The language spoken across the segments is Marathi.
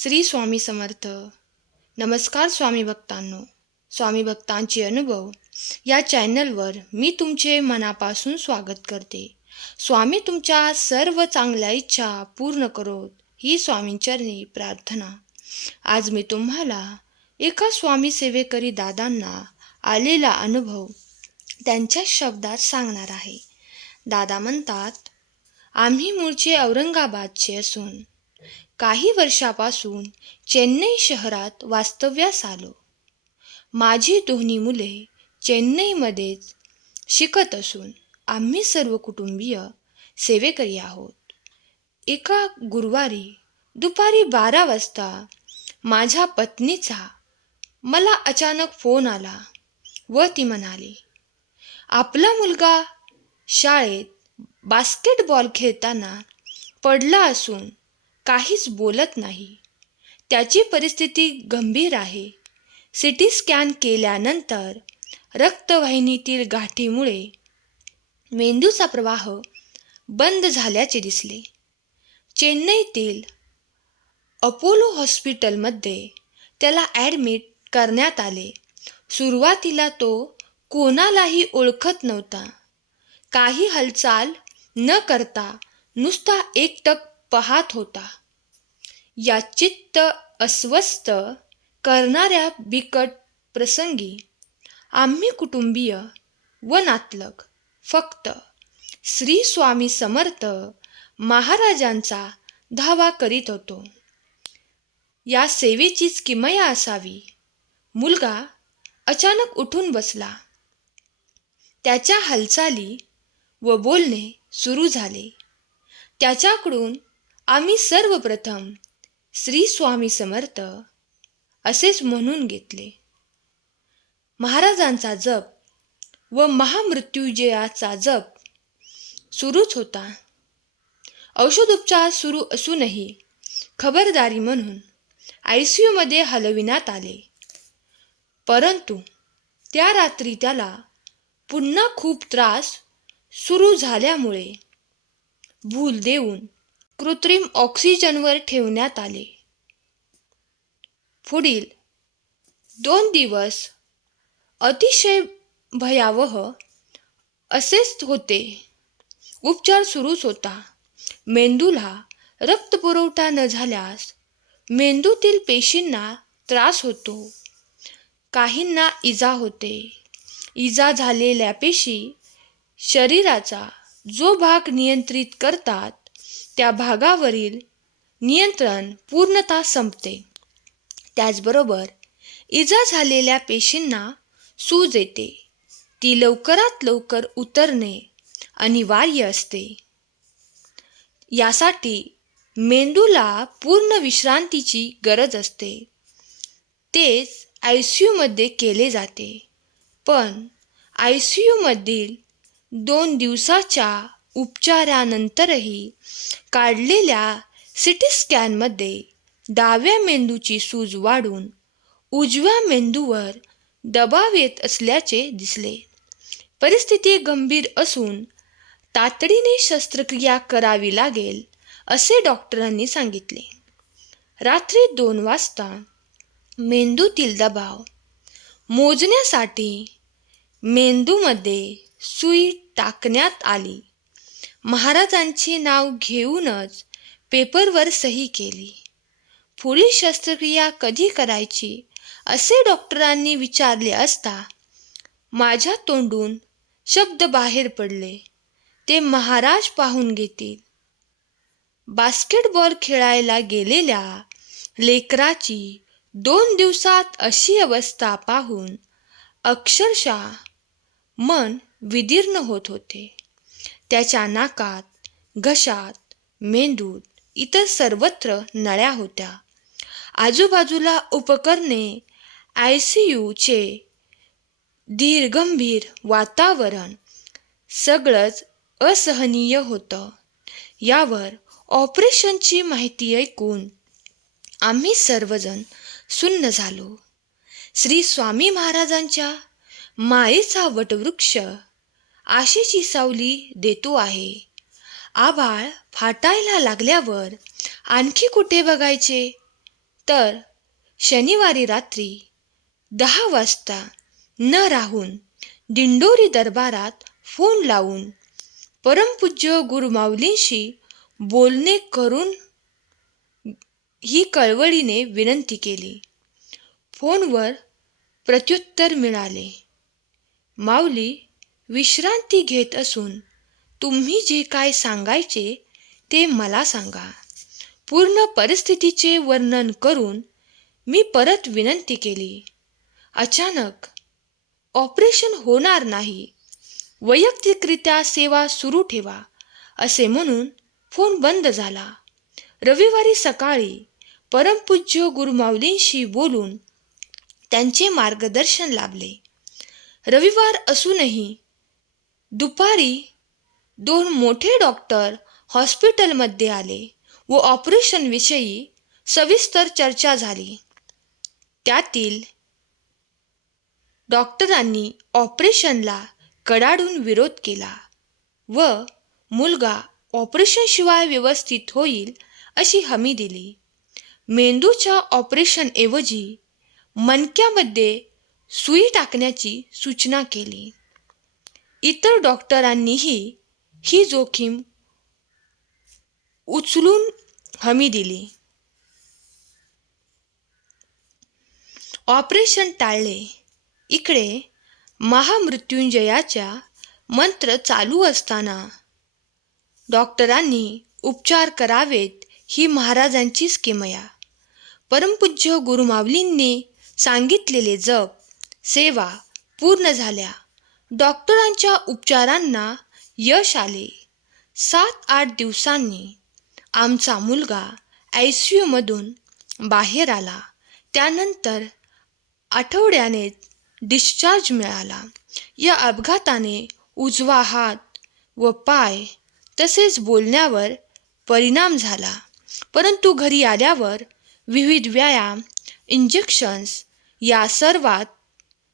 श्री स्वामी समर्थ. नमस्कार स्वामी भक्तांनो. स्वामी भक्तांचे अनुभव या चॅनलवर मी तुमचे मनापासून स्वागत करते. स्वामी तुमच्या सर्व चांगल्या इच्छा पूर्ण करोत ही स्वामींचरणी प्रार्थना. आज मी तुम्हाला एका स्वामी सेवेकरी दादांना आलेला अनुभव त्यांच्या शब्दात सांगणार आहे. दादा म्हणतात, आम्ही मूळचे औरंगाबादचे असून काही वर्षापासून चेन्नई शहरात वास्तव्यास आलो. माझी दोन्ही मुले चेन्नईमध्येच शिकत असून आम्ही सर्व कुटुंबीय सेवेकरी आहोत. एका गुरुवारी दुपारी 12 वाजता माझ्या पत्नीचा मला अचानक फोन आला व ती म्हणाली, आपला मुलगा शाळेत बास्केटबॉल खेळताना पडला असून काहीच बोलत नाही. त्याची परिस्थिती गंभीर आहे. सिटी स्कॅन केल्यानंतर रक्तवाहिनीतील गाठीमुळे मेंदूचा प्रवाह बंद झाल्याचे दिसले. चेन्नईतील अपोलो हॉस्पिटलमध्ये त्याला ॲडमिट करण्यात आले. सुरुवातीला तो कोणालाही ओळखत नव्हता. काही हालचाल न करता नुसता एकटक पाहत होता. या चित्त अस्वस्थ करणाऱ्या बिकट प्रसंगी आम्ही कुटुंबीय व नातलग फक्त श्री स्वामी समर्थ महाराजांचा धावा करीत होतो. या सेवेचीच किमया असावी. मुलगा अचानक उठून बसला. त्याच्या हालचाली व बोलणे सुरू झाले. त्याच्याकडून आम्ही सर्वप्रथम श्री स्वामी समर्थ असेच म्हणून घेतले. महाराजांचा जप व महामृत्युंजयाचा जप सुरूच होता. औषधोपचार सुरू असूनही खबरदारी म्हणून ICUमध्ये हलविण्यात आले. परंतु त्या रात्री त्याला पुन्हा खूप त्रास सुरू झाल्यामुळे भूल देऊन कृत्रिम ऑक्सिजनवर ठेवण्यात आले. पुढील 2 दिवस अतिशय भयावह असेच होते. उपचार सुरूच होता. मेंदूला रक्तपुरवठा न झाल्यास मेंदूतील पेशींना त्रास होतो. काहींना इजा होते. इजा झालेल्या पेशी शरीराचा जो भाग नियंत्रित करतात त्या भागावरील नियंत्रण पूर्णतः संपते. त्याचबरोबर इजा झालेल्या पेशींना सूज येते. ती लवकरात लवकर उतरणे अनिवार्य असते. यासाठी मेंदूला पूर्ण विश्रांतीची गरज असते. तेच ICUमध्ये केले जाते. पण ICUमधील 2 दिवसाच्या उपचारानंतरही काढलेल्या सिटी स्कॅनमध्ये डाव्या मेंदूची सूज वाढून उजव्या मेंदूवर दबाव येत असल्याचे दिसले. परिस्थिती गंभीर असून तातडीने शस्त्रक्रिया करावी लागेल असे डॉक्टरांनी सांगितले. रात्री 2 वाजता मेंदूतील दबाव मोजण्यासाठी मेंदूमध्ये सुई टाकण्यात आली. महाराजांचे नाव घेऊनच पेपरवर सही केली. पुढील शस्त्रक्रिया कधी करायची असे डॉक्टरांनी विचारले असता माझ्या तोंडून शब्द बाहेर पडले, ते महाराज पाहून घेतील. बास्केटबॉल खेळायला गेलेल्या लेकराची 2 दिवसात अशी अवस्था पाहून अक्षरशः मन विदीर्ण होत होते. त्याच्या नाकात, घशात, मेंदूत, इतर सर्वत्र नळ्या होत्या. आजूबाजूला उपकरणे, ICUचे धीरगंभीर वातावरण, सगळंच असहनीय होतं. यावर ऑपरेशनची माहिती ऐकून आम्ही सर्वजण सुन्न झालो. श्री स्वामी महाराजांच्या मायेचा वटवृक्ष आशेची सावली देतो आहे. आभाळ फाटायला लागल्यावर आणखी कुठे बघायचे तर शनिवारी रात्री 10 वाजता न राहून दिंडोरी दरबारात फोन लावून परमपूज्य गुरुमाऊलींशी बोलणे करून ही कळवळीने विनंती केली. फोनवर प्रत्युत्तर मिळाले, माऊली विश्रांती घेत असून तुम्ही जे काय सांगायचे ते मला सांगा. पूर्ण परिस्थितीचे वर्णन करून मी परत विनंती केली. अचानक ऑपरेशन होणार नाही, वैयक्तिकरित्या सेवा सुरू ठेवा असे म्हणून फोन बंद झाला. रविवारी सकाळी परमपूज्य गुरुमाऊलींशी बोलून त्यांचे मार्गदर्शन लाभले. रविवार असूनही दुपारी 2 मोठे डॉक्टर हॉस्पिटलमध्ये आले व ऑपरेशनविषयी सविस्तर चर्चा झाली. त्यातील डॉक्टरांनी ऑपरेशनला कडाडून विरोध केला व मुलगा ऑपरेशनशिवाय व्यवस्थित होईल अशी हमी दिली. मेंदूच्या ऑपरेशनऐवजी मणक्यामध्ये सुई टाकण्याची सूचना केली. इतर डॉक्टरांनीही ही जोखीम उचलून हमी दिली. ऑपरेशन टाळले. इकडे महामृत्युंजयाचा मंत्र चालू असताना डॉक्टरांनी उपचार करावेत ही महाराजांचीच किमया. परमपूज्य गुरुमाऊलींनी सांगितलेले जप, सेवा पूर्ण झाल्या. डॉक्टरांच्या उपचारांना यश आले. 7-8 दिवसांनी आमचा मुलगा ICUमधून बाहेर आला. त्यानंतर आठवड्यानेच डिस्चार्ज मिळाला. या अपघाताने उजवा हात व पाय तसेच बोलण्यावर परिणाम झाला. परंतु घरी आल्यावर विविध व्यायाम, इंजेक्शन्स, या सर्वात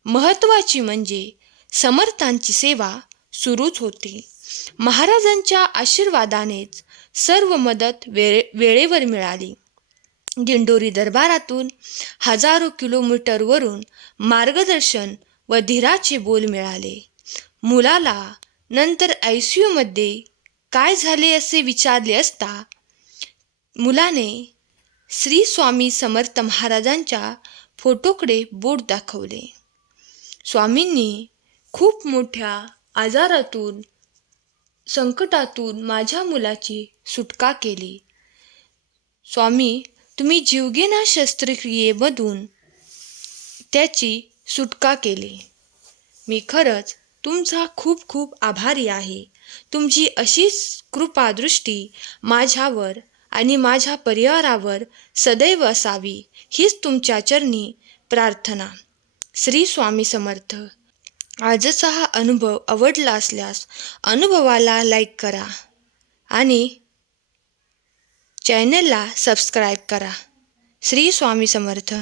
महत्त्वाची म्हणजे समर्थांची सेवा सुरूच होती. महाराजांच्या आशीर्वादानेच सर्व मदत वेळेवर मिळाली. दिंडोरी दरबारातून हजारो किलोमीटरवरून मार्गदर्शन व धीराचे बोल मिळाले. मुलाला नंतर ICUमध्ये काय झाले असे विचारले असता मुलाने श्री स्वामी समर्थ महाराजांच्या फोटोकडे बोट दाखवले. स्वामींनी खूप मोठ्या आजारातून, संकटातून माझ्या मुलाची सुटका केली. स्वामी, तुम्ही जीवघेणा शस्त्रक्रियेमधून त्याची सुटका केली. मी खरंच तुमचा खूप खूप आभारी आहे. तुमची अशीच कृपादृष्टी माझ्यावर आणि माझ्या परिवारावर सदैव असावी हीच तुमच्या चरणी प्रार्थना. श्री स्वामी समर्थ. आजचा हा अनुभव आवडला असल्यास अनुभवाला लाईक करा आणि चॅनलला सबस्क्राईब करा. श्री स्वामी समर्थ.